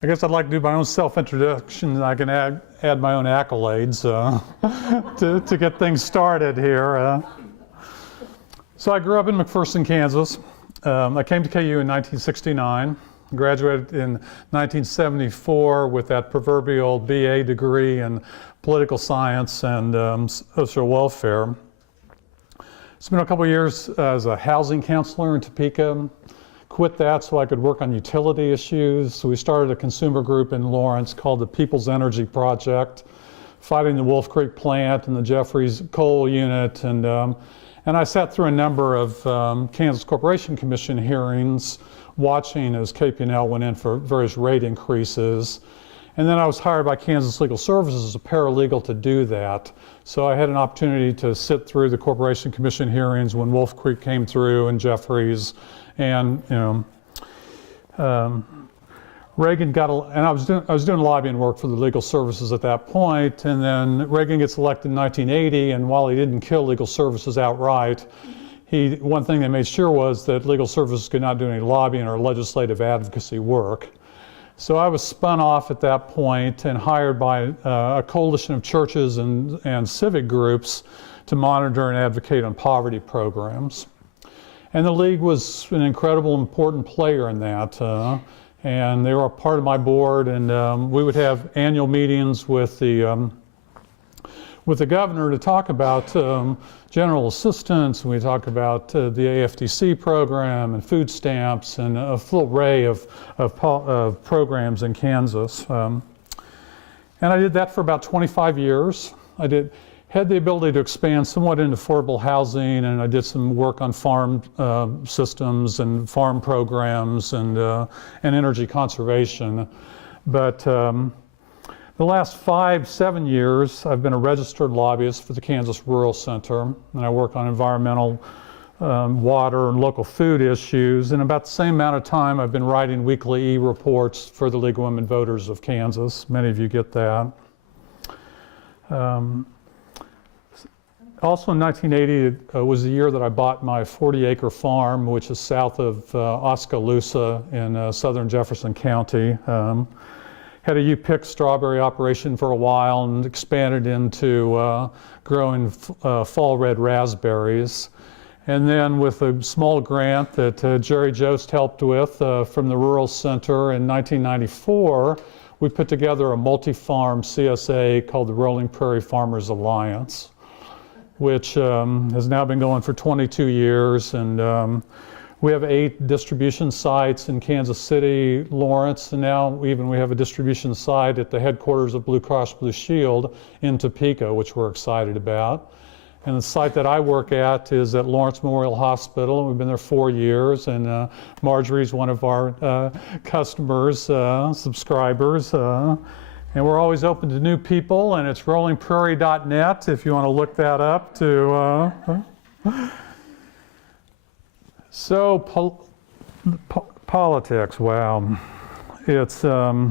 I guess I'd like to do my own self-introduction, and I can add my own accolades to get things started here. So I grew up in McPherson, Kansas. I came to KU in 1969, graduated in 1974 with that proverbial BA degree in political science and social welfare. Spent a couple of years as a housing counselor in Topeka. Quit that so I could work on utility issues. So we started a consumer group in Lawrence called the People's Energy Project, fighting the Wolf Creek plant and the Jeffries coal unit. And I sat through a number of Kansas Corporation Commission hearings, watching as KP&L went in for various rate increases. And then I was hired by Kansas Legal Services as a paralegal to do that. So I had an opportunity to sit through the Corporation Commission hearings when Wolf Creek came through and Jeffries. And Reagan got, and I was doing lobbying work for the legal services at that point, and then Reagan gets elected in 1980, and while he didn't kill legal services outright, one thing they made sure was that legal services could not do any lobbying or legislative advocacy work. So I was spun off at that point and hired by a coalition of churches and civic groups to monitor and advocate on poverty programs. And the league was an incredible, important player in that. And they were a part of my board, and we would have annual meetings with the governor to talk about general assistance, and we talk about the AFDC program and food stamps and a full array of programs in Kansas. And I did that for about 25 years. Had the ability to expand somewhat into affordable housing, and I did some work on farm systems and farm programs and energy conservation. But the last 5-7 years, I've been a registered lobbyist for the Kansas Rural Center, and I work on environmental, water, and local food issues. And about the same amount of time, I've been writing weekly e-reports for the League of Women Voters of Kansas. Many of you get that. Also in 1980 was the year that I bought my 40-acre farm, which is south of Oskaloosa in southern Jefferson County. Had a U-pick strawberry operation for a while and expanded into growing fall red raspberries. And then with a small grant that Jerry Jost helped with from the Rural Center in 1994, we put together a multi-farm CSA called the Rolling Prairie Farmers Alliance, which has now been going for 22 years. And we have 8 distribution sites in Kansas City, Lawrence, and now we have a distribution site at the headquarters of Blue Cross Blue Shield in Topeka, which we're excited about. And the site that I work at is at Lawrence Memorial Hospital, and we've been there 4 years, and Marjorie's one of our customers, subscribers. And we're always open to new people, and it's rollingprairie.net if you want to look that up. So politics, wow. It's, I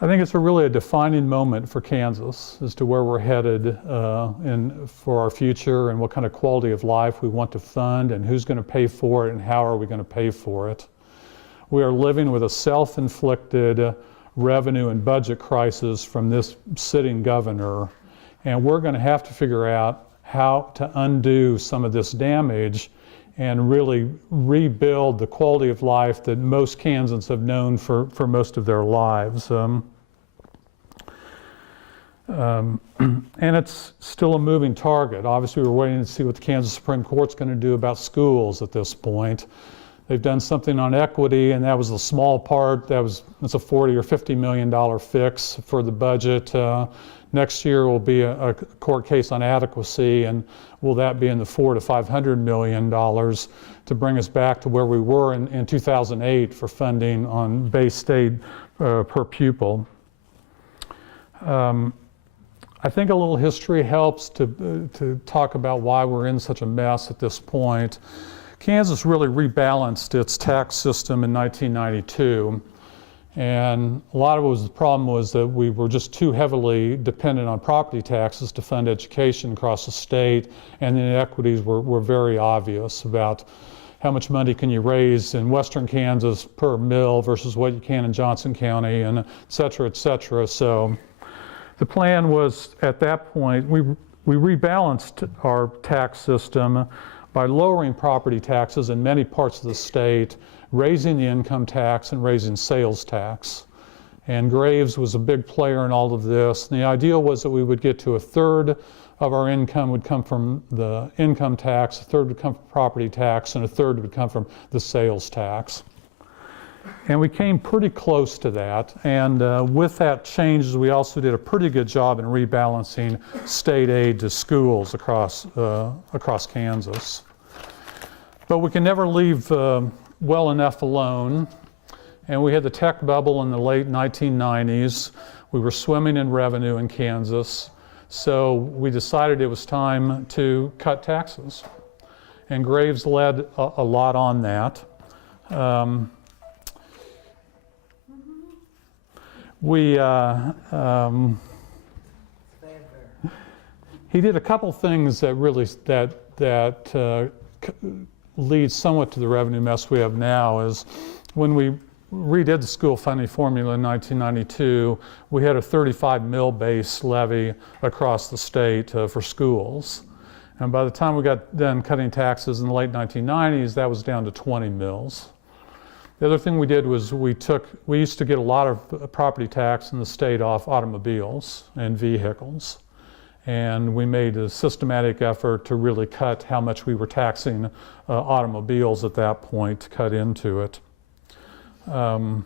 think it's really a defining moment for Kansas as to where we're headed for our future and what kind of quality of life we want to fund and who's going to pay for it and how are we going to pay for it. We are living with a self-inflicted revenue and budget crisis from this sitting governor, and we're going to have to figure out how to undo some of this damage and really rebuild the quality of life that most Kansans have known for most of their lives. And it's still a moving target. Obviously, we're waiting to see what the Kansas Supreme Court's going to do about schools at this point. They've done something on equity, and that was a small part. It's a $40 or $50 million fix for the budget. Next year will be a court case on adequacy, and will that be in the $400 to $500 million to bring us back to where we were in 2008 for funding on base state per pupil. I think a little history helps to talk about why we're in such a mess at this point. Kansas really rebalanced its tax system in 1992, and a lot of it was the problem was that we were just too heavily dependent on property taxes to fund education across the state, and the inequities were very obvious about how much money can you raise in western Kansas per mill versus what you can in Johnson County, and et cetera, et cetera. So the plan was, at that point, we rebalanced our tax system by lowering property taxes in many parts of the state, raising the income tax and raising sales tax. And Graves was a big player in all of this. And the idea was that we would get to a third of our income would come from the income tax, a third would come from property tax, and a third would come from the sales tax. And we came pretty close to that. And with that changes, we also did a pretty good job in rebalancing state aid to schools across Kansas. But we can never leave well enough alone. And we had the tech bubble in the late 1990s. We were swimming in revenue in Kansas. So we decided it was time to cut taxes. And Graves led a lot on that. He did a couple things that really leads somewhat to the revenue mess we have now. Is when we redid the school funding formula in 1992, we had a 35 mill base levy across the state for schools. And by the time we got done cutting taxes in the late 1990s, that was down to 20 mills. The other thing we did was we used to get a lot of property tax in the state off automobiles and vehicles. And we made a systematic effort to really cut how much we were taxing automobiles at that point, to cut into it. And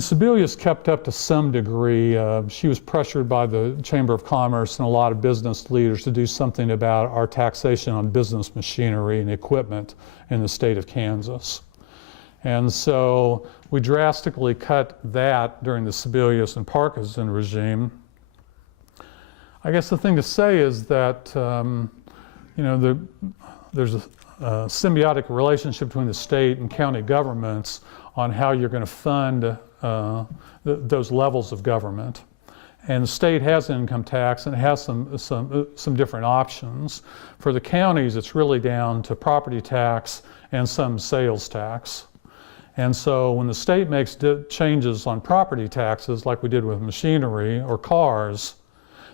Sebelius kept up to some degree. She was pressured by the Chamber of Commerce and a lot of business leaders to do something about our taxation on business machinery and equipment in the state of Kansas. And so we drastically cut that during the Sebelius and Parkinson regime. I guess the thing to say is that, there's a symbiotic relationship between the state and county governments on how you're going to fund those levels of government. And the state has an income tax and it has some different options. For the counties, it's really down to property tax and some sales tax. And so when the state makes changes on property taxes, like we did with machinery or cars,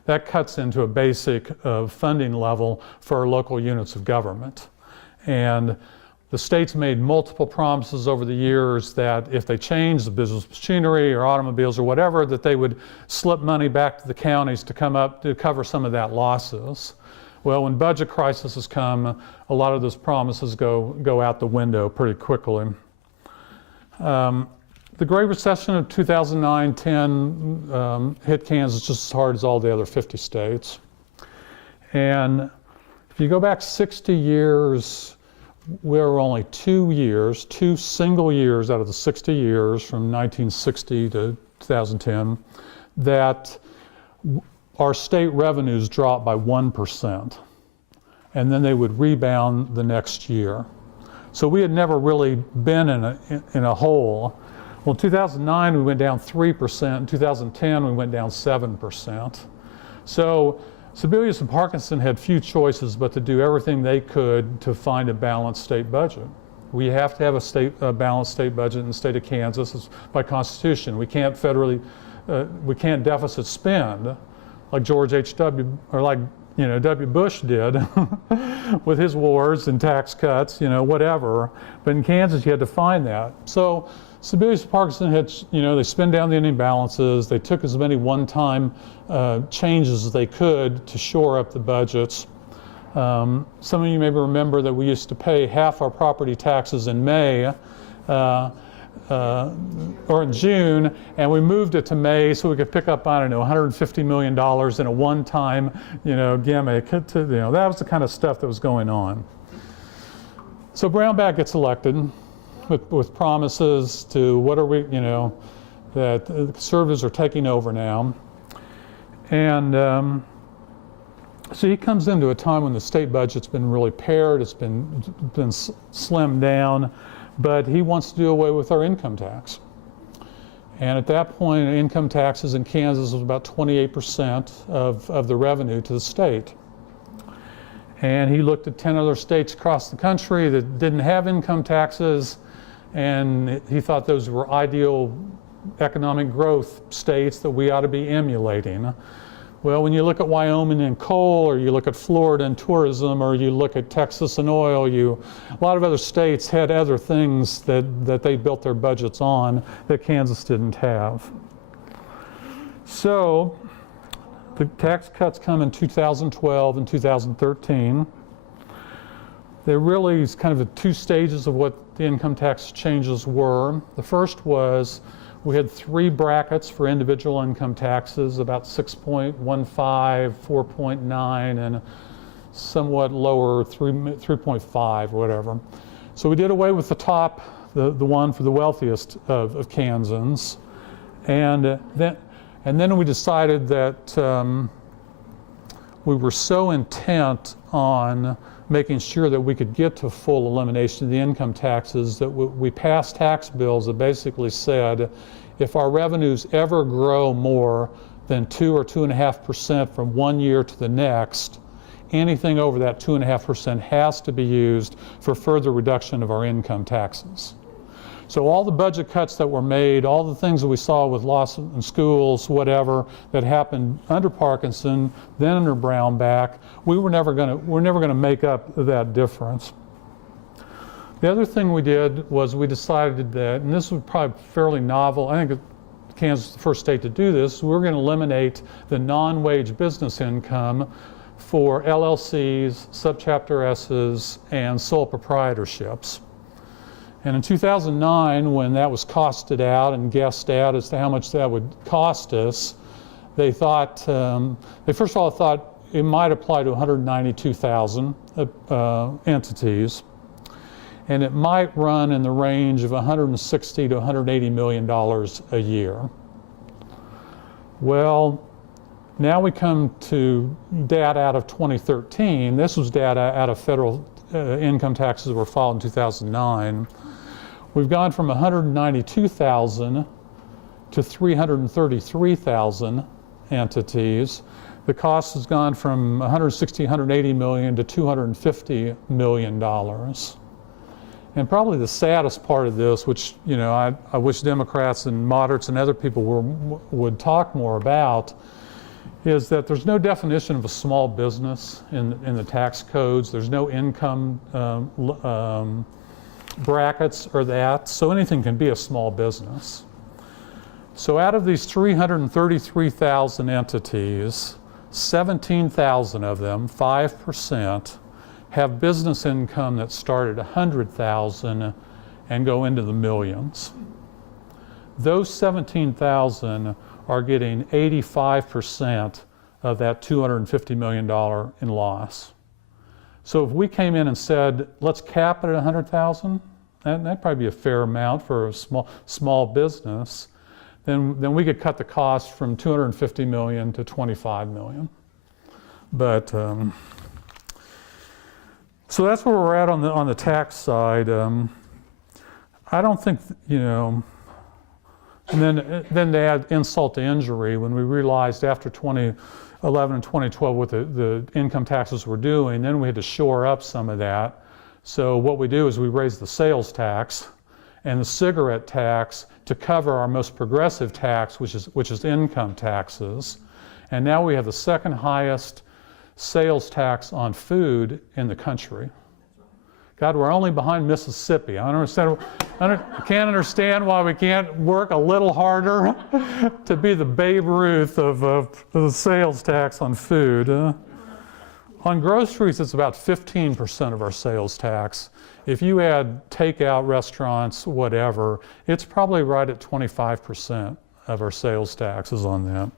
that cuts into a basic funding level for our local units of government. And the state's made multiple promises over the years that if they change the business machinery or automobiles or whatever, that they would slip money back to the counties to come up to cover some of that losses. Well, when budget crises come, a lot of those promises go out the window pretty quickly. The Great Recession of 2009-10 hit Kansas just as hard as all the other 50 states. And if you go back 60 years, there were only 2 single years out of the 60 years from 1960 to 2010, that our state revenues dropped by 1%. And then they would rebound the next year. So we had never really been in a hole. Well, in 2009, we went down 3%. In 2010, we went down 7%. So Sebelius and Parkinson had few choices but to do everything they could to find a balanced state budget. We have to have a balanced state budget in the state of Kansas. It's by Constitution. We can't we can't deficit spend like George H.W. or like W. Bush did with his wars and tax cuts, whatever. But in Kansas, you had to find that. So Sebelius and Parkinson had, they spend down the ending balances. They took as many one-time changes as they could to shore up the budgets. Some of you maybe remember that we used to pay half our property taxes in May or in June, and we moved it to May so we could pick up, I don't know, $150 million in a one-time, gimmick. That was the kind of stuff that was going on. So Brownback gets elected with promises to what are we, that the conservatives are taking over now. And so he comes into a time when the state budget's been really pared, it's been slimmed down, but he wants to do away with our income tax. And at that point, income taxes in Kansas was about 28% of the revenue to the state. And he looked at 10 other states across the country that didn't have income taxes, and he thought those were ideal economic growth states that we ought to be emulating. Well, when you look at Wyoming and coal, or you look at Florida and tourism, or you look at Texas and oil, a lot of other states had other things that they built their budgets on that Kansas didn't have. So the tax cuts come in 2012 and 2013. There really is kind of the two stages of what the income tax changes were. The first was we had 3 brackets for individual income taxes, about 6.15, 4.9, and somewhat lower 3.5 or whatever. So we did away with the top, the one for the wealthiest of Kansans, and then we decided that we were so intent on making sure that we could get to full elimination of the income taxes that we passed tax bills that basically said if our revenues ever grow more than 2 or 2.5% from one year to the next, anything over that 2.5% has to be used for further reduction of our income taxes. So all the budget cuts that were made, all the things that we saw with loss in schools, whatever, that happened under Parkinson, then under Brownback, we're never going to make up that difference. The other thing we did was we decided that, and this was probably fairly novel, I think Kansas is the first state to do this, we're going to eliminate the non-wage business income for LLCs, subchapter S's, and sole proprietorships. And in 2009, when that was costed out and guessed out as to how much that would cost us, they thought, they first of all thought it might apply to 192,000 entities, and it might run in the range of $160 to $180 million a year. Well, now we come to data out of 2013. This was data out of federal income taxes that were filed in 2009. We've gone from 192,000 to 333,000 entities. The cost has gone from 160, 180 million to $250 million. And probably the saddest part of this, which I wish Democrats and moderates and other people would talk more about, is that there's no definition of a small business in the tax codes. There's no income brackets or that, so anything can be a small business. So out of these 333,000 entities, 17,000 of them, 5%, have business income that start at 100,000 and go into the millions. Those 17,000 are getting 85% of that $250 million in loss. So if we came in and said, let's cap it at 100,000, that'd probably be a fair amount for a small business, then we could cut the cost from 250 million to 25 million. But so that's where we're at on the tax side. I don't think, and then to add insult to injury, when we realized after 2011 and 2012 what the income taxes were doing, then we had to shore up some of that. So what we do is we raise the sales tax and the cigarette tax to cover our most progressive tax, which is income taxes. And now we have the second highest sales tax on food in the country. God, we're only behind Mississippi. I can't understand why we can't work a little harder to be the Babe Ruth of the sales tax on food. On groceries, it's about 15% of our sales tax. If you add takeout restaurants, whatever, it's probably right at 25% of our sales taxes on that.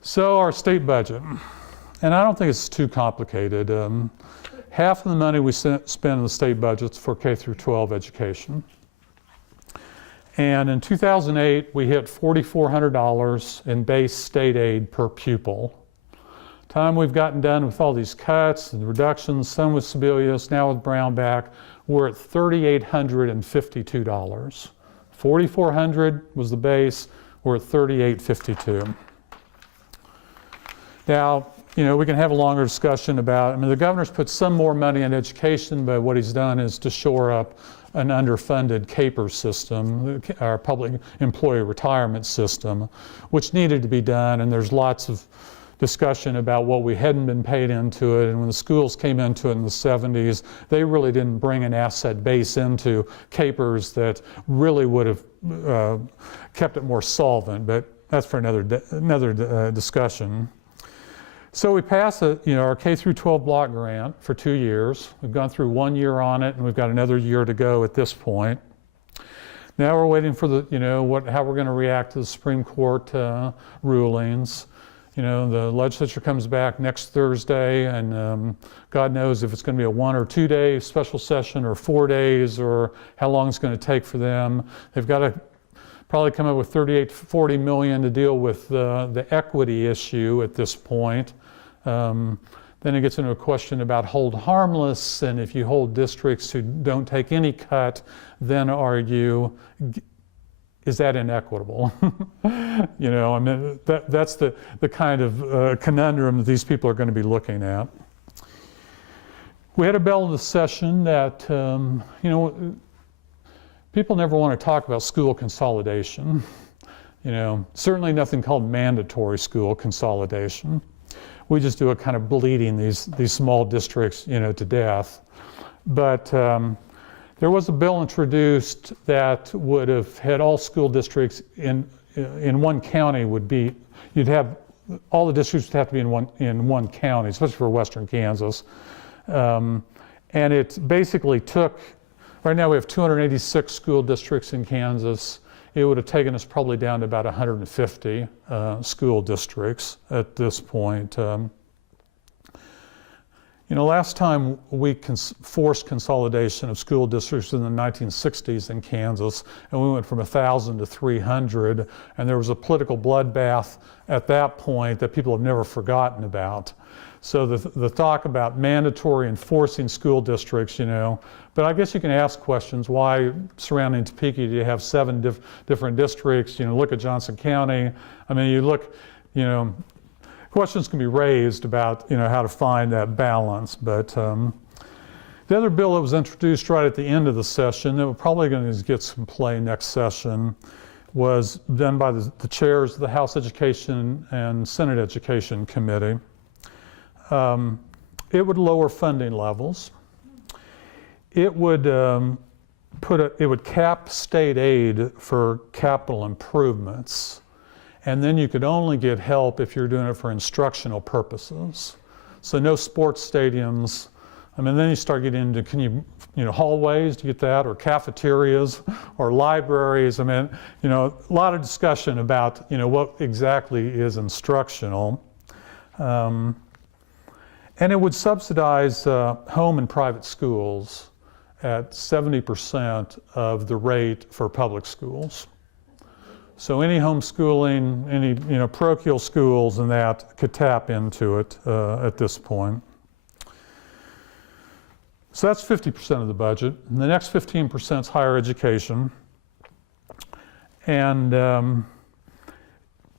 So our state budget, and I don't think it's too complicated. Half of the money we spend in the state budget's for K through 12 education. And in 2008, we hit $4,400 in base state aid per pupil. Time we've gotten done with all these cuts and reductions, some with Sebelius, now with Brownback, we're at $3,852. 4,400 was the base, we're at $3,852. Now, we can have a longer discussion about, I mean, the governor's put some more money in education, but what he's done is to shore up an underfunded CAPER system, our public employee retirement system, which needed to be done, and there's lots of discussion about what we hadn't been paid into it, and when the schools came into it in the 70s, they really didn't bring an asset base into CAPERS that really would have kept it more solvent, but that's for another discussion. So we passed our K through 12 block grant for 2 years. We've gone through 1 year on it, and we've got another year to go at this point. Now we're waiting for how we're going to react to the Supreme Court rulings. The legislature comes back next Thursday, and God knows if it's going to be a 1 or 2 day special session or 4 days, or how long it's going to take for them. They've got to probably come up with 38 to 40 million to deal with the equity issue at this point. Then it gets into a question about hold harmless, and if you hold districts who don't take any cut, then is that inequitable? I mean, that's the kind of conundrum that these people are going to be looking at. We had a bell of the session that, people never want to talk about school consolidation. Certainly nothing called mandatory school consolidation. We just do it kind of bleeding these small districts, to death. But there was a bill introduced that would have had all school districts in one county you'd have, all the districts would have to be in one county, especially for western Kansas. And it basically took, right now we have 286 school districts in Kansas. It would have taken us probably down to about 150 school districts at this point. Last time we forced consolidation of school districts in the 1960s in Kansas, and we went from 1,000 to 300, and there was a political bloodbath at that point that people have never forgotten about. So the talk about mandatory enforcing school districts, but I guess you can ask questions. Why surrounding Topeka do you have 7 different districts? Look at Johnson County. I mean, you look, questions can be raised about, how to find that balance. But the other bill that was introduced right at the end of the session that we're probably going to get some play next session was done by the chairs of the House Education and Senate Education Committee. It would lower funding levels. It would it would cap state aid for capital improvements, and then you could only get help if you're doing it for instructional purposes. So no sports stadiums. I mean, then you start getting into, hallways, do you get that, or cafeterias, or libraries. I mean, a lot of discussion about, what exactly is instructional. And it would subsidize home and private schools at 70% of the rate for public schools. So any homeschooling, any parochial schools and that could tap into it at this point. So that's 50% of the budget. And the next 15% is higher education. And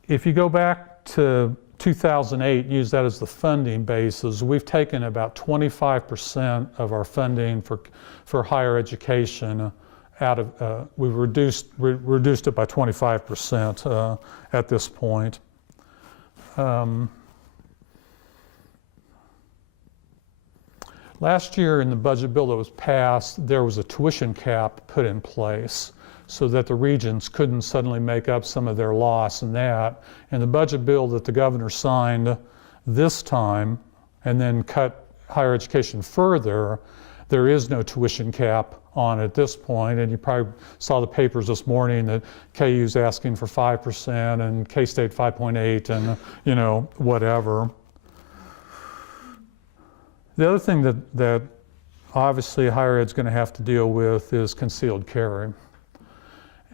if you go back to 2008, use that as the funding basis, we've taken about 25% of our funding for higher education out of, we've reduced it by 25% at this point. Last year in the budget bill that was passed, there was a tuition cap put in place so that the regions couldn't suddenly make up some of their loss in that. And the budget bill that the governor signed this time and then cut higher education further, there is no tuition cap on at this point. And you probably saw the papers this morning that KU's asking for 5% and K-State 5.8 and whatever. The other thing that obviously higher ed's going to have to deal with is concealed carry.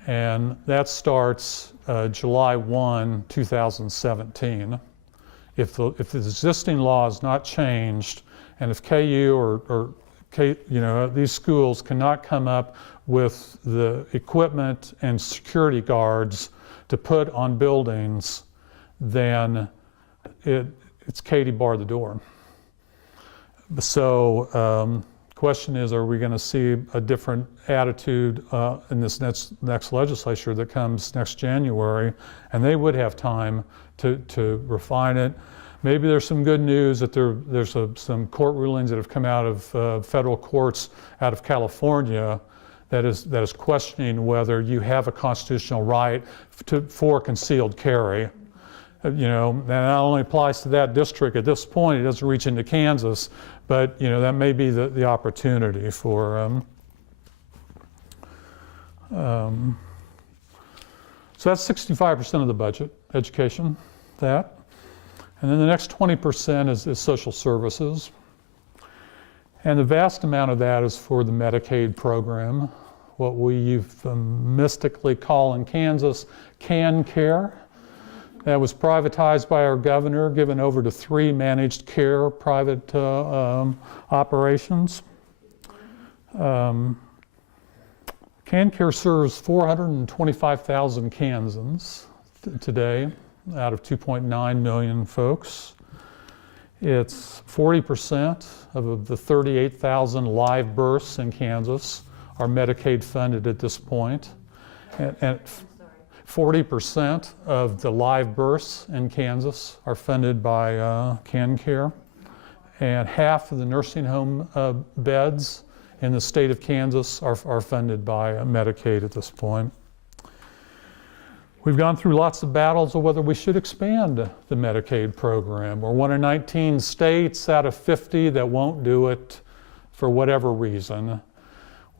And that starts July 1, 2017. If the existing law is not changed, and if KU or these schools cannot come up with the equipment and security guards to put on buildings, then it's Katie bar the door. So question is, are we going to see a different attitude in this next legislature that comes next January? And they would have time to refine it. Maybe there's some good news that there's some court rulings that have come out of federal courts out of California that is questioning whether you have a constitutional right for concealed carry. You know, that not only applies to that district at this point, it doesn't reach into Kansas, but you know, that may be the opportunity for so that's 65% of the budget, education, that. And then the next 20% is social services. And the vast amount of that is for the Medicaid program, what we euphemistically call in Kansas CanCare. That was privatized by our governor, given over to 3 managed care private operations. CanCare serves 425,000 Kansans today, out of 2.9 million folks. It's 40% of the 38,000 live births in Kansas are Medicaid funded at this point. And 40% of the live births in Kansas are funded by CanCare. And half of the nursing home beds in the state of Kansas are funded by Medicaid at this point. We've gone through lots of battles of whether we should expand the Medicaid program. We're one of 19 states out of 50 that won't do it for whatever reason.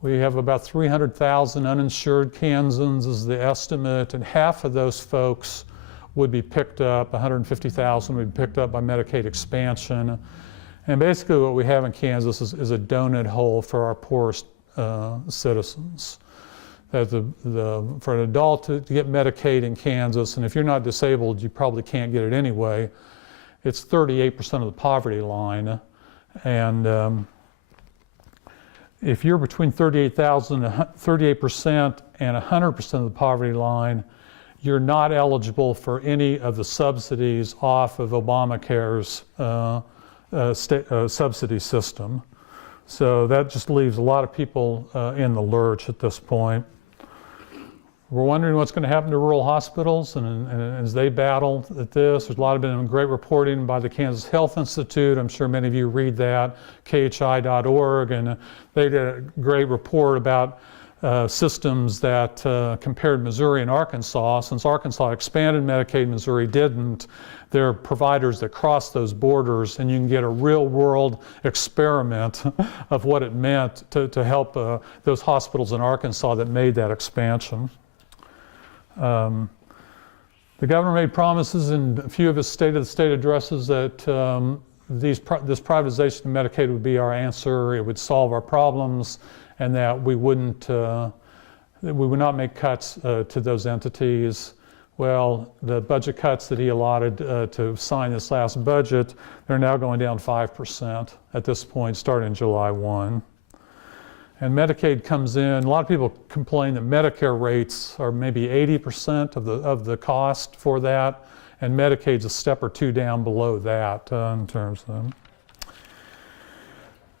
We have about 300,000 uninsured Kansans is the estimate, and half of those folks would be picked up, 150,000 would be picked up by Medicaid expansion. And basically what we have in Kansas is a donut hole for our poorest citizens. That for an adult to get Medicaid in Kansas, and if you're not disabled, you probably can't get it anyway, it's 38% of the poverty line. And if you're between 38% and 100% of the poverty line, you're not eligible for any of the subsidies off of Obamacare's subsidy system. So that just leaves a lot of people in the lurch at this point. We're wondering what's going to happen to rural hospitals, and as they battle at this, there's been great reporting by the Kansas Health Institute. I'm sure many of you read that, KHI.org, and they did a great report about systems that compared Missouri and Arkansas. Since Arkansas expanded Medicaid, Missouri didn't. There are providers that cross those borders, and you can get a real-world experiment of what it meant to help those hospitals in Arkansas that made that expansion. The governor made promises in a few of his State of the State addresses that this privatization of Medicaid would be our answer, it would solve our problems, and that we would not make cuts to those entities. Well, the budget cuts that he allotted to sign this last budget, they're now going down 5% at this point, starting July 1. And Medicaid comes in, a lot of people complain that Medicare rates are maybe 80% of the cost for that, and Medicaid's a step or two down below that in terms of them.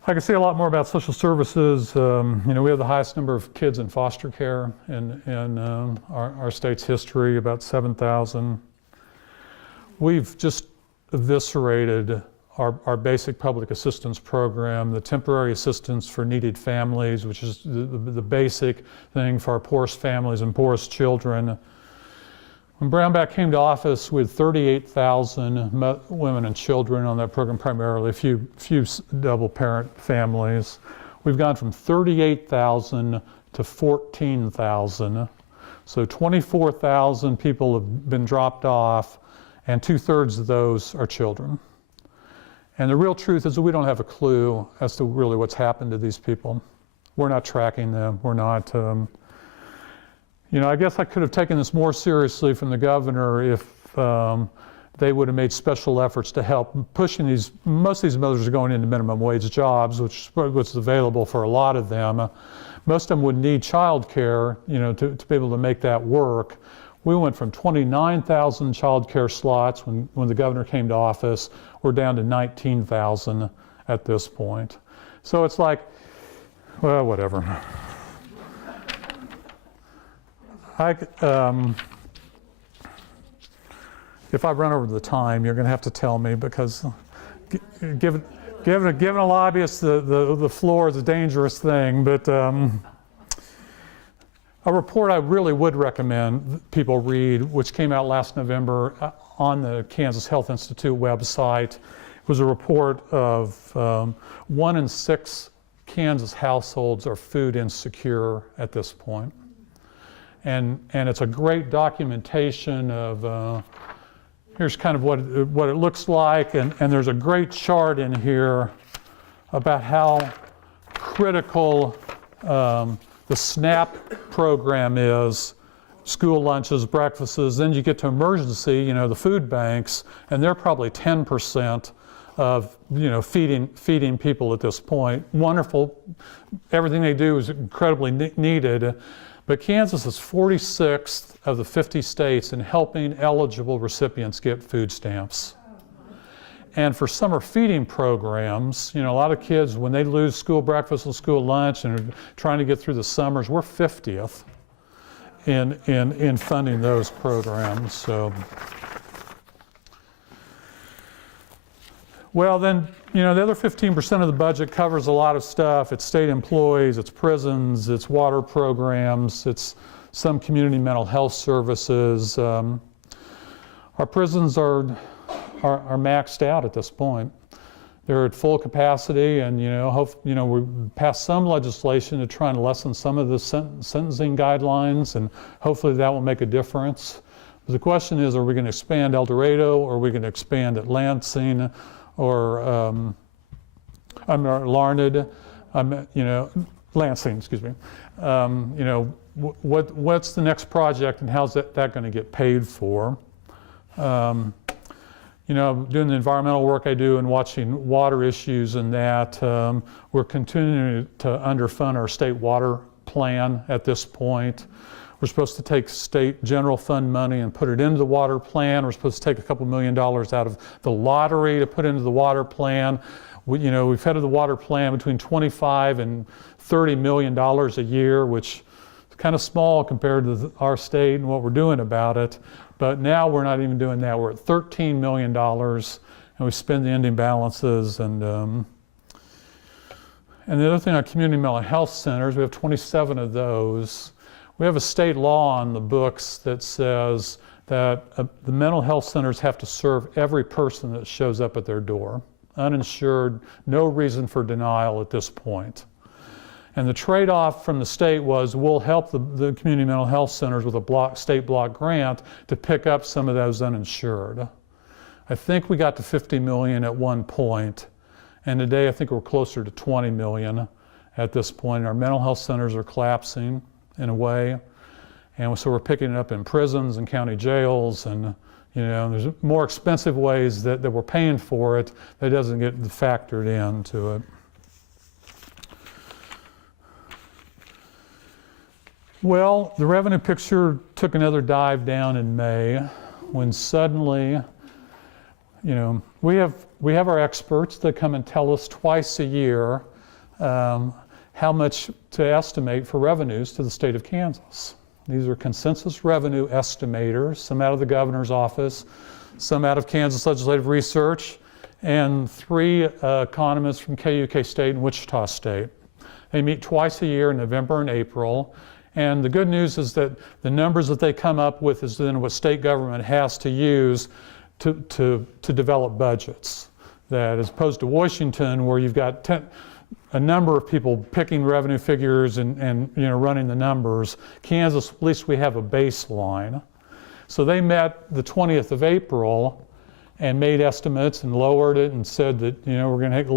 I could say a lot more about social services. You know, we have the highest number of kids in foster care in our state's history, about 7,000. We've just eviscerated our basic public assistance program, the temporary assistance for needed families, which is the basic thing for our poorest families and poorest children. When Brownback came to office with 38,000 women and children on that program, primarily a few double parent families, we've gone from 38,000 to 14,000. So 24,000 people have been dropped off, and 2/3 of those are children. And the real truth is that we don't have a clue as to really what's happened to these people. We're not tracking them. We're not, you know, I guess I could have taken this more seriously from the governor if they would have made special efforts to help pushing these. Most of these mothers are going into minimum wage jobs, which is available for a lot of them. Most of them would need child care, you know, to be able to make that work. We went from 29,000 child care slots when the governor came to office. We're down to 19,000 at this point. So it's like, well, whatever. If I run over the time, you're going to have to tell me, because giving a lobbyist the floor is a dangerous thing. But a report I really would recommend people read, which came out last November on the Kansas Health Institute website, was a report of 1 in 6 Kansas households are food insecure at this point. And it's a great documentation of, here's kind of what it looks like, and there's a great chart in here about how critical the SNAP program is, school lunches, breakfasts. Then you get to emergency, the food banks, and they're probably 10% of, feeding people at this point. Wonderful. Everything they do is incredibly needed. But Kansas is 46th of the 50 states in helping eligible recipients get food stamps. And for summer feeding programs, a lot of kids, when they lose school breakfast and school lunch and are trying to get through the summers, we're 50th in funding those programs. So, well, then, the other 15% of the budget covers a lot of stuff. It's state employees, it's prisons, it's water programs, it's some community mental health services. Our prisons are maxed out at this point. They're at full capacity, and we passed some legislation to try and lessen some of the sentencing guidelines, and hopefully that will make a difference. But the question is, are we going to expand El Dorado, or are we going to expand at Lansing, or Larned? Lansing, excuse me. What's the next project, and how's that going to get paid for? Doing the environmental work I do and watching water issues and that, we're continuing to underfund our state water plan at this point. We're supposed to take state general fund money and put it into the water plan. We're supposed to take a couple $1 million out of the lottery to put into the water plan. We've headed the water plan between $25 and $30 million a year, which is kind of small compared to our state and what we're doing about it. But now we're not even doing that. We're at $13 million, and we spend the ending balances. And the other thing on community mental health centers, we have 27 of those. We have a state law on the books that says that the mental health centers have to serve every person that shows up at their door. Uninsured, no reason for denial at this point. And the trade-off from the state was, we'll help the community mental health centers with a state block grant to pick up some of those uninsured. I think we got to 50 million at one point, and today I think we're closer to 20 million at this point. Our mental health centers are collapsing in a way, and so we're picking it up in prisons and county jails, and there's more expensive ways that we're paying for it that doesn't get factored into it. Well, the revenue picture took another dive down in May when suddenly, we have our experts that come and tell us twice a year how much to estimate for revenues to the state of Kansas. These are consensus revenue estimators, some out of the governor's office, some out of Kansas Legislative Research, and 3 economists from KUK State and Wichita State. They meet twice a year in November and April. And the good news is that the numbers that they come up with is then what state government has to use to develop budgets. That, as opposed to Washington, where you've got a number of people picking revenue figures and running the numbers, Kansas, at least we have a baseline. So they met the 20th of April and made estimates and lowered it and said that we're going to take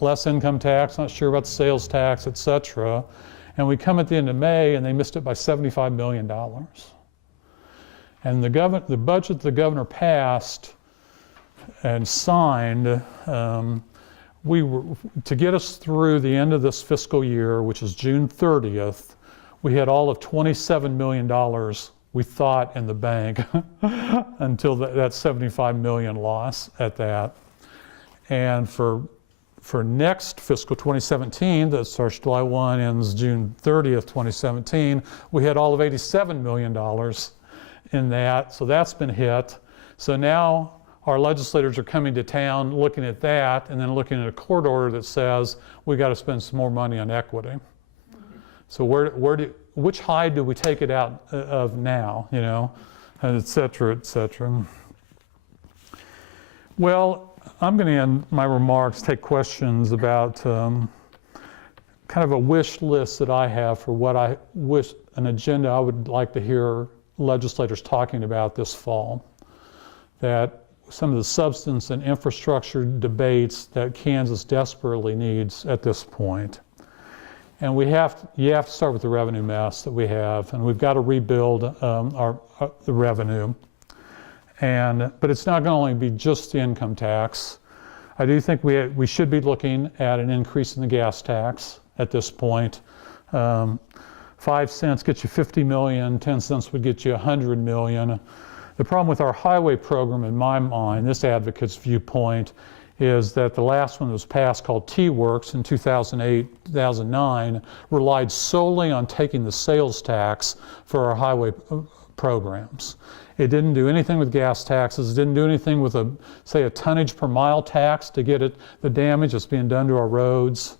less income tax, not sure about the sales tax, et cetera. And we come at the end of May, and they missed it by $75 million. And the budget the governor passed and signed, to get us through the end of this fiscal year, which is June 30th, we had all of $27 million we thought in the bank until that 75 million loss at that. And for next fiscal 2017, that starts July 1, ends June 30th, 2017, we had all of $87 million in that, so that's been hit. So now our legislators are coming to town looking at that and then looking at a court order that says we got to spend some more money on equity. So which hide do we take it out of now, you know, and et cetera, et cetera. Well, I'm going to end my remarks, take questions about kind of a wish list that I have for what I wish, an agenda I would like to hear legislators talking about this fall. That some of the substance and infrastructure debates that Kansas desperately needs at this point. And you have to start with the revenue mess that we have, and we've got to rebuild the revenue. But it's not going to only be just the income tax. I do think we should be looking at an increase in the gas tax at this point. 5 cents gets you 50 million, 10 cents would get you 100 million. The problem with our highway program, in my mind, this advocate's viewpoint, is that the last one that was passed, called T-Works in 2008-2009, relied solely on taking the sales tax for our highway programs. It didn't do anything with gas taxes. It didn't do anything with say a tonnage per mile tax to get the damage that's being done to our roads.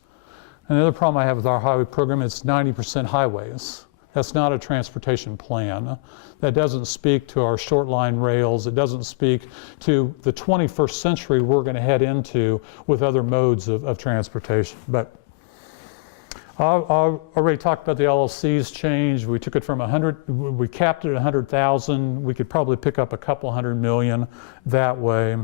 Another problem I have with our highway program, it's 90% highways. That's not a transportation plan. That doesn't speak to our short line rails. It doesn't speak to the 21st century we're going to head into with other modes of transportation. But I already talked about the LLC's change. We took it from 100, we capped it at 100,000. We could probably pick up a couple $100 million that way.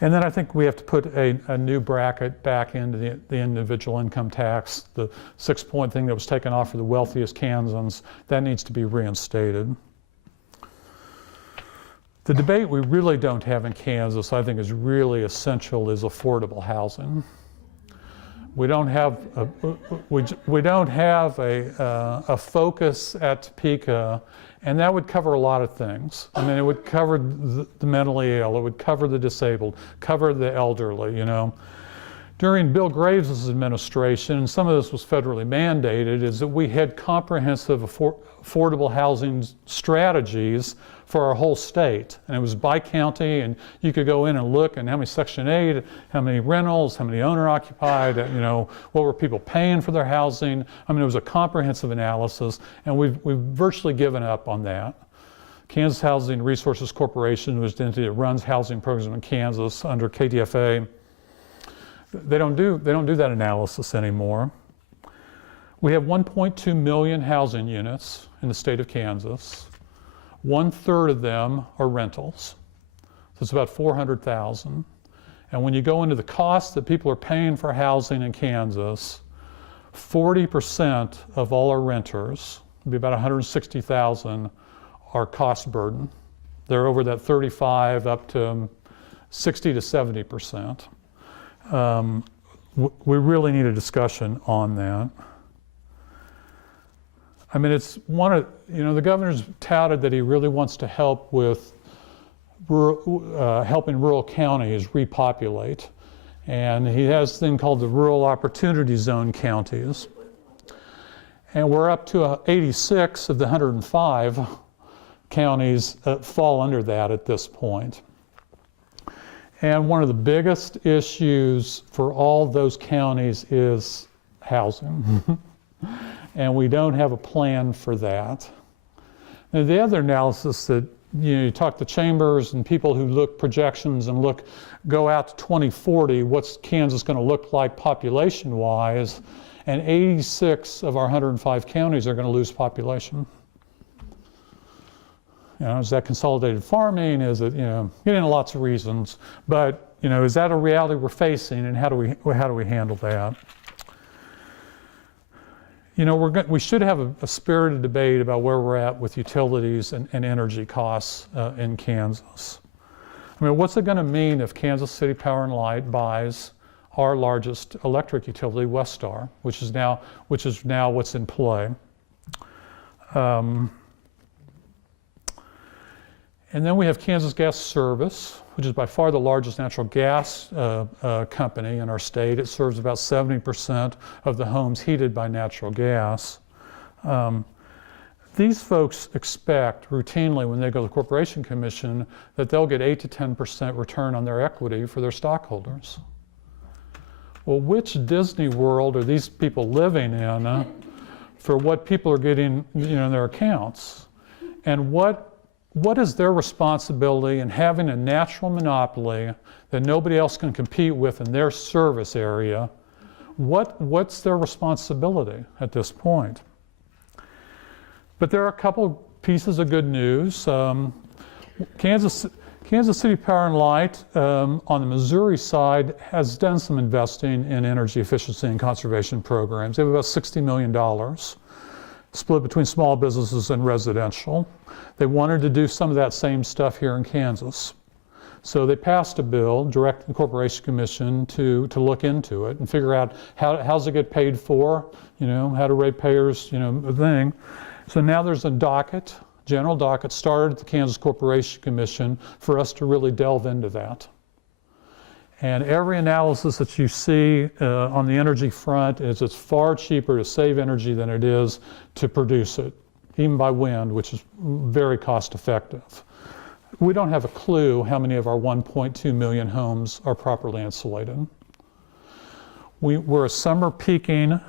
And then I think we have to put a new bracket back into the individual income tax. The 6-point thing that was taken off for the wealthiest Kansans, that needs to be reinstated. The debate we really don't have in Kansas, I think is really essential, is affordable housing. We don't have a focus at Topeka, and that would cover a lot of things. I mean, it would cover the mentally ill, it would cover the disabled, cover the elderly, you know. During Bill Graves' administration, and some of this was federally mandated, is that we had comprehensive affordable housing strategies for our whole state. And it was by county, and you could go in and look and how many Section 8, how many rentals, how many owner-occupied, you know, what were people paying for their housing. I mean, it was a comprehensive analysis, and we've virtually given up on that. Kansas Housing Resources Corporation, which is the entity that runs housing programs in Kansas under KDFA, they don't do that analysis anymore. We have 1.2 million housing units in the state of Kansas. 1/3 of them are rentals. So it's about 400,000. And when you go into the costs that people are paying for housing in Kansas, 40% of all our renters, it'd be about 160,000, are cost burden. They're over that 35 up to 60 to 70%. We really need a discussion on that. I mean, it's one of, you know, the governor's touted that he really wants to help with helping rural counties repopulate. And he has a thing called the Rural Opportunity Zone counties. And we're up to 86 of the 105 counties that fall under that at this point. And one of the biggest issues for all those counties is housing. And we don't have a plan for that. Now, the other analysis that, you know, you talk to chambers and people who look projections and go out to 2040, what's Kansas going to look like population-wise, and 86 of our 105 counties are going to lose population. You know, is that consolidated farming? Is it, you know, getting lots of reasons, but, you know, is that a reality we're facing, and how do we handle that? You know, we should have a spirited debate about where we're at with utilities and energy costs in Kansas. I mean, what's it going to mean if Kansas City Power and Light buys our largest electric utility, Westar, which is now what's in play? And then we have Kansas Gas Service, which is by far the largest natural gas company in our state. It serves about 70% of the homes heated by natural gas. These folks expect routinely when they go to the Corporation Commission that they'll get 8 to 10% return on their equity for their stockholders. Well, which Disney World are these people living in for what people are getting, in their accounts? And what is their responsibility in having a natural monopoly that nobody else can compete with in their service area? What's their responsibility at this point? But there are a couple pieces of good news. Kansas City Power and Light on the Missouri side has done some investing in energy efficiency and conservation programs. They have about $60 million split between small businesses and residential. They wanted to do some of that same stuff here in Kansas. So they passed a bill, directing the Corporation Commission to look into it and figure out how's it get paid for, how do ratepayers, thing. So now there's a docket, general docket, started at the Kansas Corporation Commission for us to really delve into that. And every analysis that you see on the energy front is it's far cheaper to save energy than it is to produce it, even by wind, which is very cost effective. We don't have a clue how many of our 1.2 million homes are properly insulated. We're a summer peaking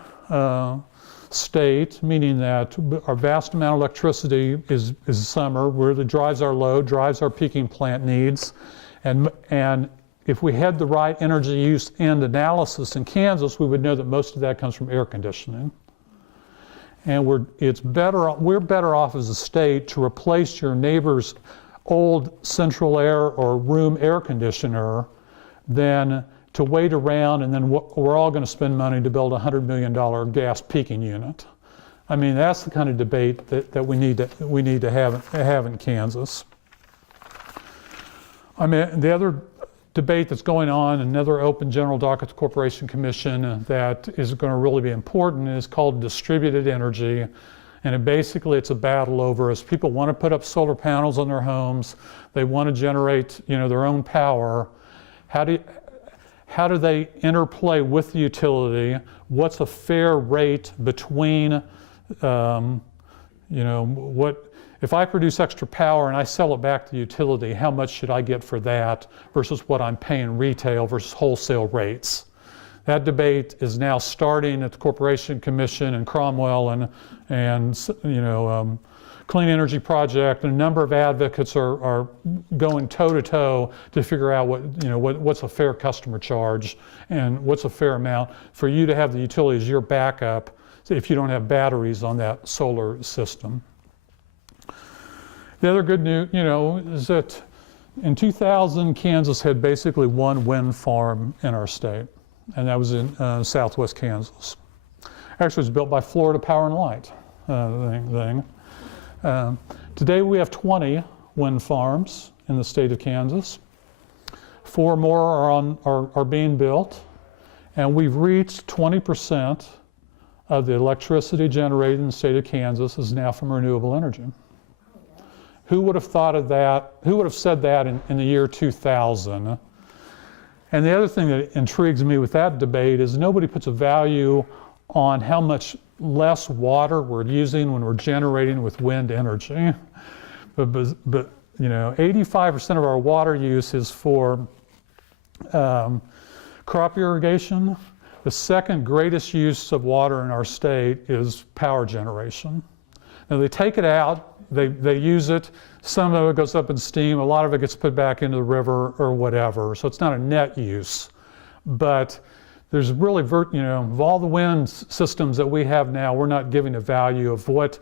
state, meaning that our vast amount of electricity is summer, where it drives our load, drives our peaking plant needs. And if we had the right energy use and analysis in Kansas, we would know that most of that comes from air conditioning. And we're better off as a state to replace your neighbor's old central air or room air conditioner than to wait around and then we're all going to spend money to build a $100 million gas peaking unit. I mean, that's the kind of debate that we need to have in Kansas. I mean, the other debate that's going on, another open general docket at the Corporation Commission that is going to really be important, is called distributed energy. And it's a battle over, as people want to put up solar panels on their homes, they want to generate, their own power. How do they interplay with the utility? What's a fair rate between, if I produce extra power and I sell it back to the utility, how much should I get for that versus what I'm paying retail versus wholesale rates? That debate is now starting at the Corporation Commission and Cromwell and Clean Energy Project, and a number of advocates are going toe-to-toe to figure out what's a fair customer charge and what's a fair amount for you to have the utility as your backup if you don't have batteries on that solar system. The other good news, is that in 2000, Kansas had basically one wind farm in our state, and that was in southwest Kansas. Actually, it was built by Florida Power and Light thing. Today we have 20 wind farms in the state of Kansas. 4 more are being built, and we've reached 20% of the electricity generated in the state of Kansas is now from renewable energy. Who would have thought of that? Who would have said that in the year 2000? And the other thing that intrigues me with that debate is nobody puts a value on how much less water we're using when we're generating with wind energy. But 85% of our water use is for crop irrigation. The second greatest use of water in our state is power generation. Now they take it out, they use it, some of it goes up in steam, a lot of it gets put back into the river or whatever, so it's not a net use. But there's really, of all the wind systems that we have now, we're not giving a value of what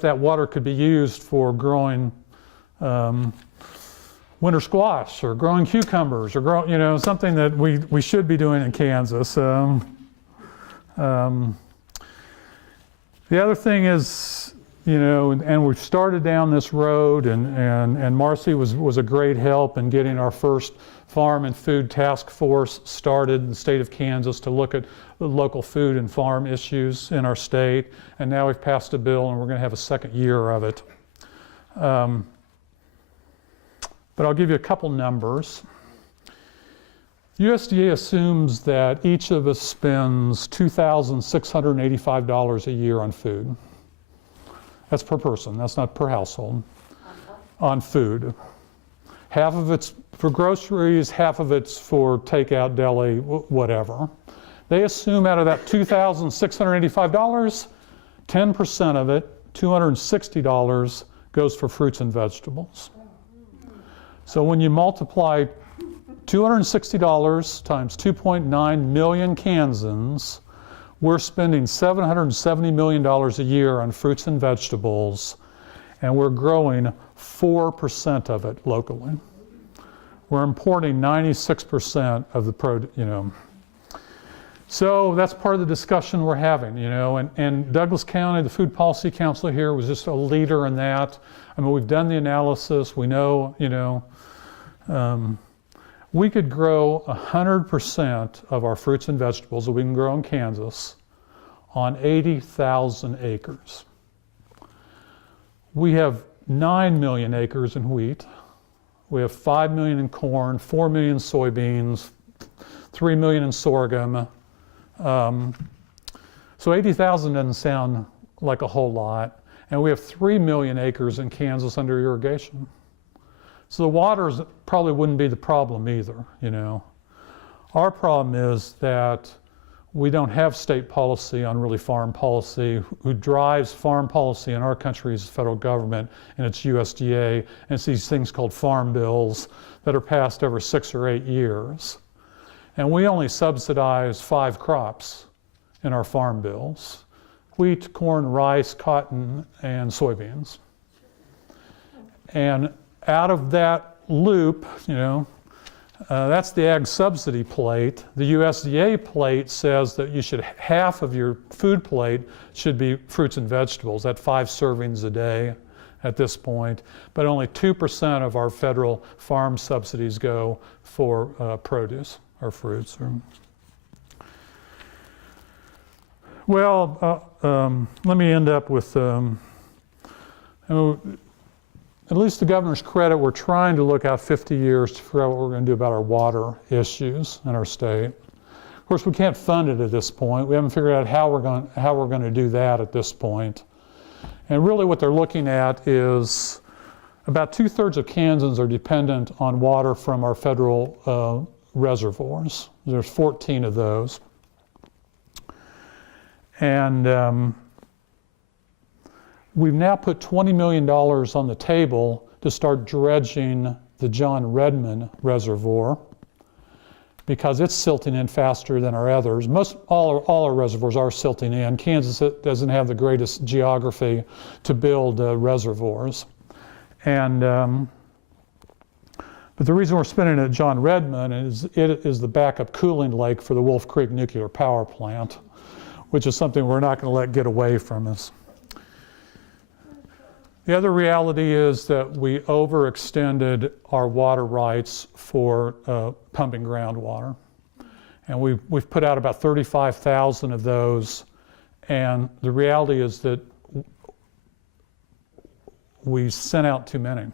that water could be used for growing winter squash or growing cucumbers or something that we should be doing in Kansas. The other thing is, and we've started down this road, and Marcy was a great help in getting our first Farm and Food Task Force started in the state of Kansas to look at the local food and farm issues in our state. And now we've passed a bill and we're going to have a second year of it. But I'll give you a couple numbers. USDA assumes that each of us spends $2,685 a year on food. That's per person, that's not per household. On food. Half of it's for groceries, half of it's for takeout, deli, whatever. They assume out of that $2,685, 10% of it, $260, goes for fruits and vegetables. So when you multiply $260 times 2.9 million Kansans, we're spending $770 million a year on fruits and vegetables, and we're growing 4% of it locally. We're importing 96% of the produce, So that's part of the discussion we're having, and Douglas County, the Food Policy Council here was just a leader in that. I mean, we've done the analysis, we know, we could grow 100% of our fruits and vegetables that we can grow in Kansas on 80,000 acres. We have 9 million acres in wheat. We have 5 million in corn, 4 million soybeans, 3 million in sorghum. So 80,000 doesn't sound like a whole lot. And we have 3 million acres in Kansas under irrigation. So the waters probably wouldn't be the problem either, Our problem is that we don't have state policy on really farm policy. Who drives farm policy in our country is the federal government, and it's USDA, and it's these things called farm bills that are passed every 6 or 8 years. And we only subsidize 5 crops in our farm bills: wheat, corn, rice, cotton, and soybeans. And out of that loop, that's the ag subsidy plate. The USDA plate says that half of your food plate should be fruits and vegetables, at 5 servings a day at this point. But only 2% of our federal farm subsidies go for produce or fruits. Let me end up with, at least to the governor's credit, we're trying to look out 50 years to figure out what we're going to do about our water issues in our state. Of course, we can't fund it at this point. We haven't figured out how we're going to do that at this point. And really what they're looking at is about 2/3 of Kansans are dependent on water from our federal reservoirs. There's 14 of those. And we've now put $20 million on the table to start dredging the John Redmond Reservoir, because it's silting in faster than our others. All our reservoirs are silting in. Kansas doesn't have the greatest geography to build reservoirs. And but the reason we're spending it at John Redmond is it is the backup cooling lake for the Wolf Creek Nuclear Power Plant, which is something we're not going to let get away from us. The other reality is that we overextended our water rights for pumping groundwater. And we've put out about 35,000 of those. And the reality is that we sent out too many.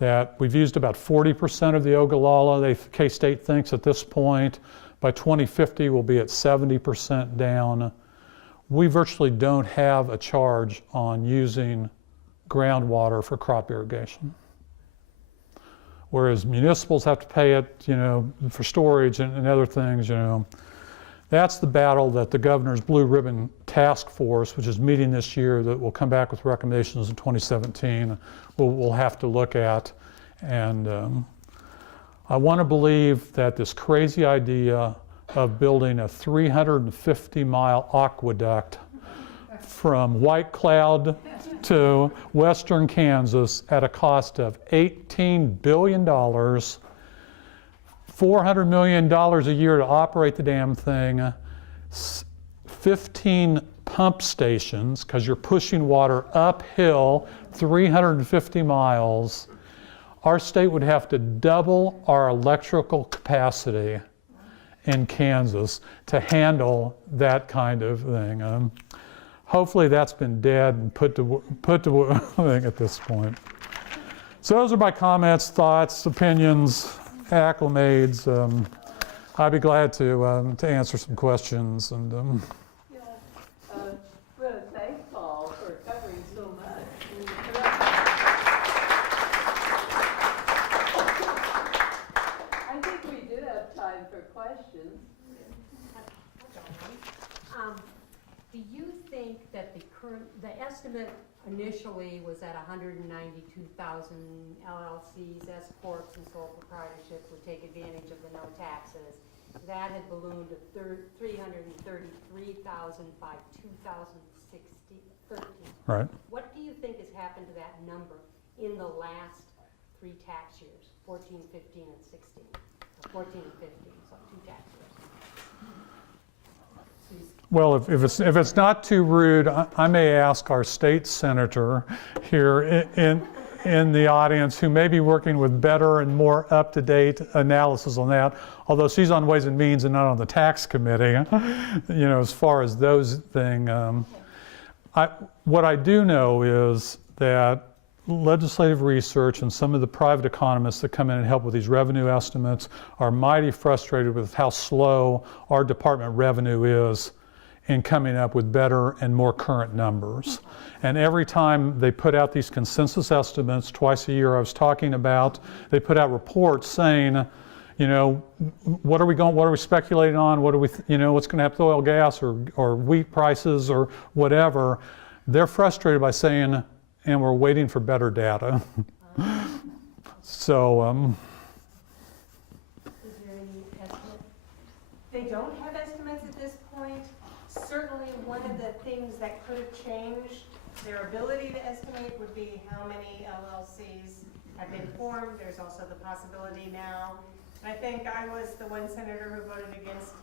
That we've used about 40% of the Ogallala. K-State thinks at this point, by 2050, we'll be at 70% down. We virtually don't have a charge on using groundwater for crop irrigation. Whereas municipals have to pay it, for storage and other things, That's the battle that the governor's Blue Ribbon Task Force, which is meeting this year, that will come back with recommendations in 2017, we'll have to look at. And I want to believe that this crazy idea of building a 350-mile aqueduct from White Cloud to western Kansas at a cost of $18 billion, $400 million a year to operate the damn thing, 15 pump stations, because you're pushing water uphill 350 miles, our state would have to double our electrical capacity in Kansas to handle that kind of thing. Hopefully that's been dead and put to thing at this point. So those are my comments, thoughts, opinions, acclimates. I'd be glad to answer some questions. And well, thanks, Paul, for covering so much. I think we do have time for questions. Do you think that the estimate initially was at 192,000 LLCs, S corps, and sole proprietorship would take advantage of the no taxes? That had ballooned to 333,000 by 2013. right. What do you think has happened to that number in the last 3 tax years, 14, 15, and 16? 14 and 15, so 2 tax years. Well, if it's not too rude, I may ask our state senator here in the audience, who may be working with better and more up-to-date analysis on that, although she's on Ways and Means and not on the tax committee, you know, as far as those things. What I do know is that legislative research and some of the private economists that come in and help with these revenue estimates are mighty frustrated with how slow our department revenue is in coming up with better and more current numbers. And every time they put out these consensus estimates, twice a year I was talking about, they put out reports saying, you know, what are we speculating on? What are we, you know, what's going to happen to oil, gas, or wheat prices, or whatever? They're frustrated by saying, and we're waiting for better data. So, Is there any estimate? They don't have estimates at this point. Certainly one of the things that could have changed their ability to estimate would be how many LLCs have been formed. There's also the possibility now, and I think I was the one senator who voted against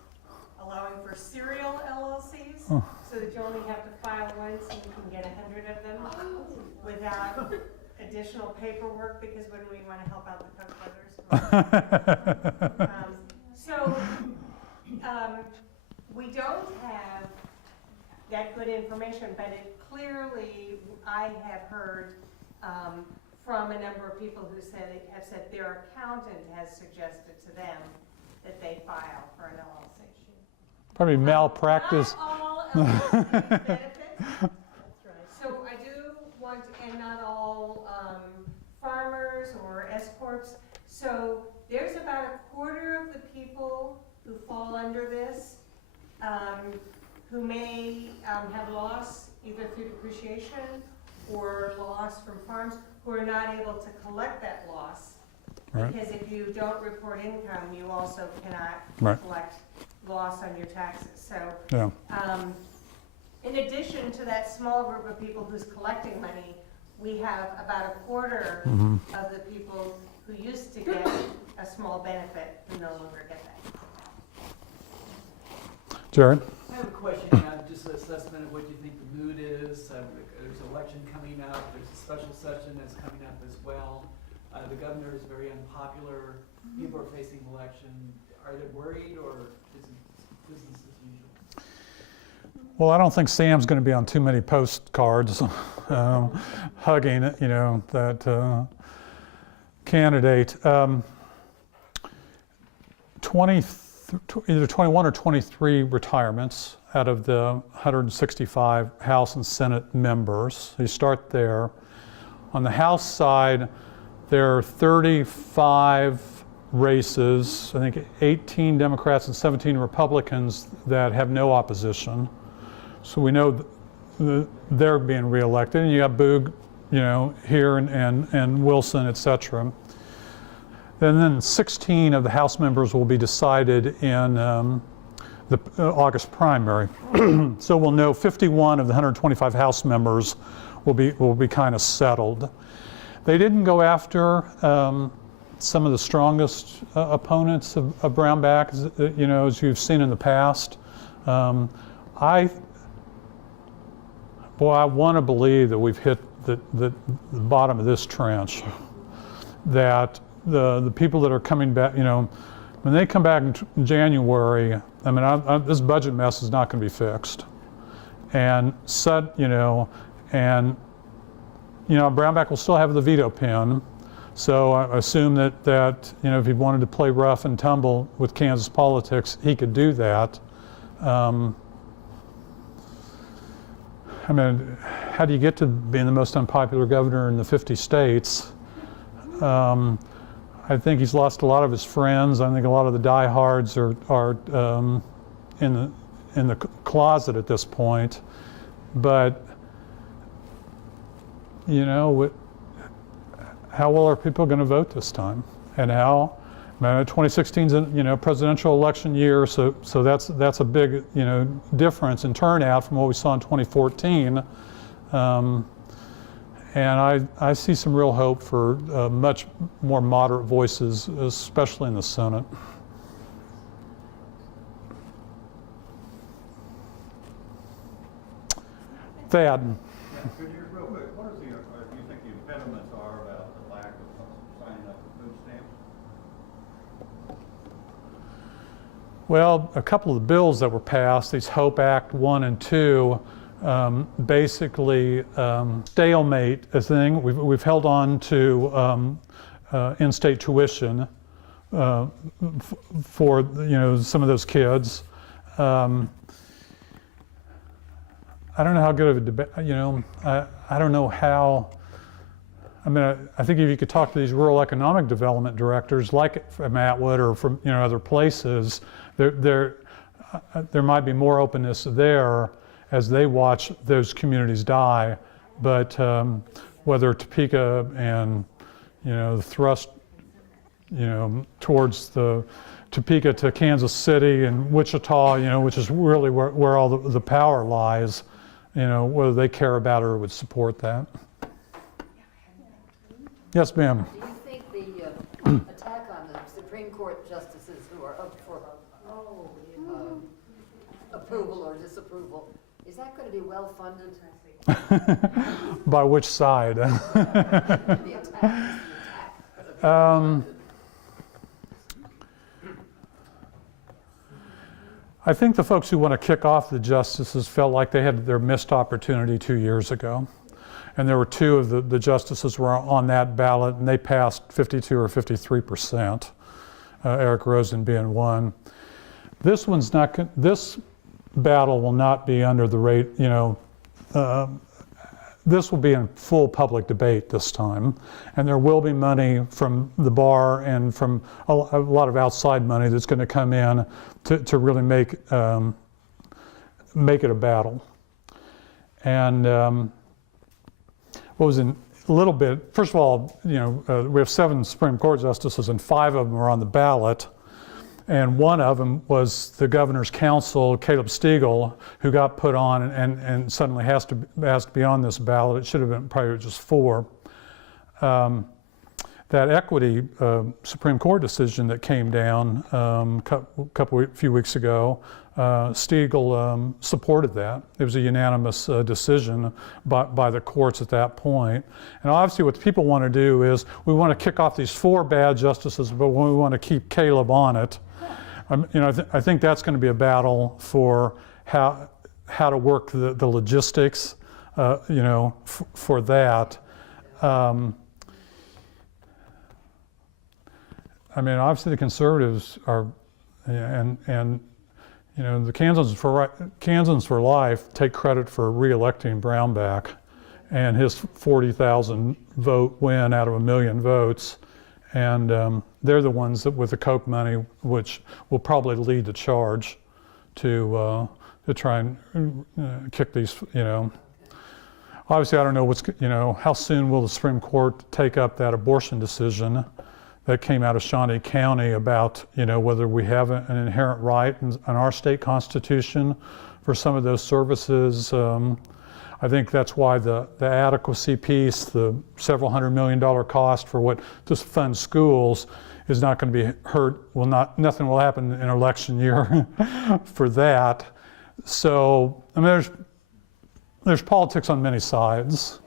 allowing for serial LLCs, so that you only have to file once and you can get 100 of them without additional paperwork, because when we want to help out the Koch brothers. We don't have that good information, but it clearly, I have heard from a number of people who have said their accountant has suggested to them that they file for an LLC. probably malpractice. Not all LLCs benefit. That's right. So I do want, and not all farmers or S corps. So there's about a quarter of the people who fall under this, who may have loss either through depreciation or loss from farms, who are not able to collect that loss. Right. Because if you don't report income, you also cannot collect loss on your taxes. So Yeah. in addition to that small group of people who's collecting money, we have about a quarter of the people who used to get a small benefit who no longer get that. Jared? I have a question, just an assessment of what you think the mood is. There's an election coming up, there's a special session that's coming up as well. The governor is very unpopular, people are facing election. Are they worried, or is it business as usual? Well, I don't think Sam's going to be on too many postcards hugging, you know, that candidate. Either 21 or 23 retirements out of the 165 House and Senate members. So you start there. On the House side, there are 35 races, I think 18 Democrats and 17 Republicans that have no opposition. So we know they're being reelected. And you got Boog, you know, here and Wilson, et cetera. And then 16 of the House members will be decided in the August primary. So we'll know 51 of the 125 House members will be kind of settled. They didn't go after some of the strongest opponents of Brownback, you know, as you've seen in the past. I want to believe that we've hit the bottom of this trench. that the people that are coming back, you know, when they come back in January, I mean, this budget mess is not going to be fixed. And you know, Brownback will still have the veto pen. So I assume that you know, if he wanted to play rough and tumble with Kansas politics, he could do that. I mean, how do you get to being the most unpopular governor in the 50 states? I think he's lost a lot of his friends. I think a lot of the diehards are in the closet at this point. But you know, how well are people going to vote this time? And how? I mean, 2016 is a, you know, presidential election year, so that's a big, you know, difference in turnout from what we saw in 2014. And I see some real hope for much more moderate voices, especially in the Senate. Thad. Yeah, could you, real quick, what is do you think the impediments are about the lack of signing up for food stamps? Well, a couple of the bills that were passed, these HOPE Act 1 and 2, basically stalemate a thing. We've held on to in-state tuition for, you know, some of those kids. I don't know how good of a debate, you know, I don't know how, I mean, I think if you could talk to these rural economic development directors like from Atwood or from, you know, other places, there might be more openness there as they watch those communities die. But whether Topeka and, you know, the thrust, you know, towards the Topeka to Kansas City and Wichita, you know, which is really where all the power lies, you know, whether they care about it or would support that. Yes, ma'am. Do you think the attack on the Supreme Court justices who are up for approval or disapproval, is that going to be well funded? By which side? The attack. I think the folks who want to kick off the justices felt like they had their missed opportunity 2 years ago. And there were two of the justices were on that ballot, and they passed 52 or 53%, Eric Rosen being one. This one's not, this battle will not be under the rate, you know, this will be in full public debate this time, and there will be money from the bar and from a lot of outside money that's going to come in to really make it a battle. And what was in a little bit, first of all, you know, we have 7 Supreme Court justices and 5 of them are on the ballot. And one of them was the governor's counsel, Caleb Stegall, who got put on and suddenly has to be on this ballot. It should have been probably just 4. That equity Supreme Court decision that came down a few weeks ago, Stegall supported that. It was a unanimous decision by the courts at that point. And obviously what the people want to do is we want to kick off these 4 bad justices, but we want to keep Caleb on it. You know, I think that's going to be a battle for how to work the logistics, you know, for that. I mean, obviously the conservatives are, and you know, the Kansans for Life take credit for re-electing Brownback and his 40,000 vote win out of 1 million votes. And they're the ones that, with the Koch money, which will probably lead the charge to try and kick these, you know. Obviously, I don't know you know, how soon will the Supreme Court take up that abortion decision that came out of Shawnee County about, you know, whether we have an inherent right in our state constitution for some of those services. I think that's why the adequacy piece, the several $100 million cost for what to fund schools, is not going to be heard. Nothing will happen in election year for that. So I mean, there's politics on many sides.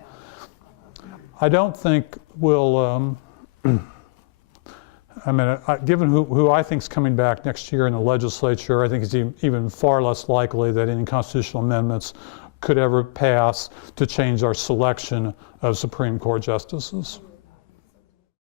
I don't think we'll I mean, given who I think is coming back next year in the legislature, I think it's even far less likely that any constitutional amendments could ever pass to change our selection of Supreme Court justices.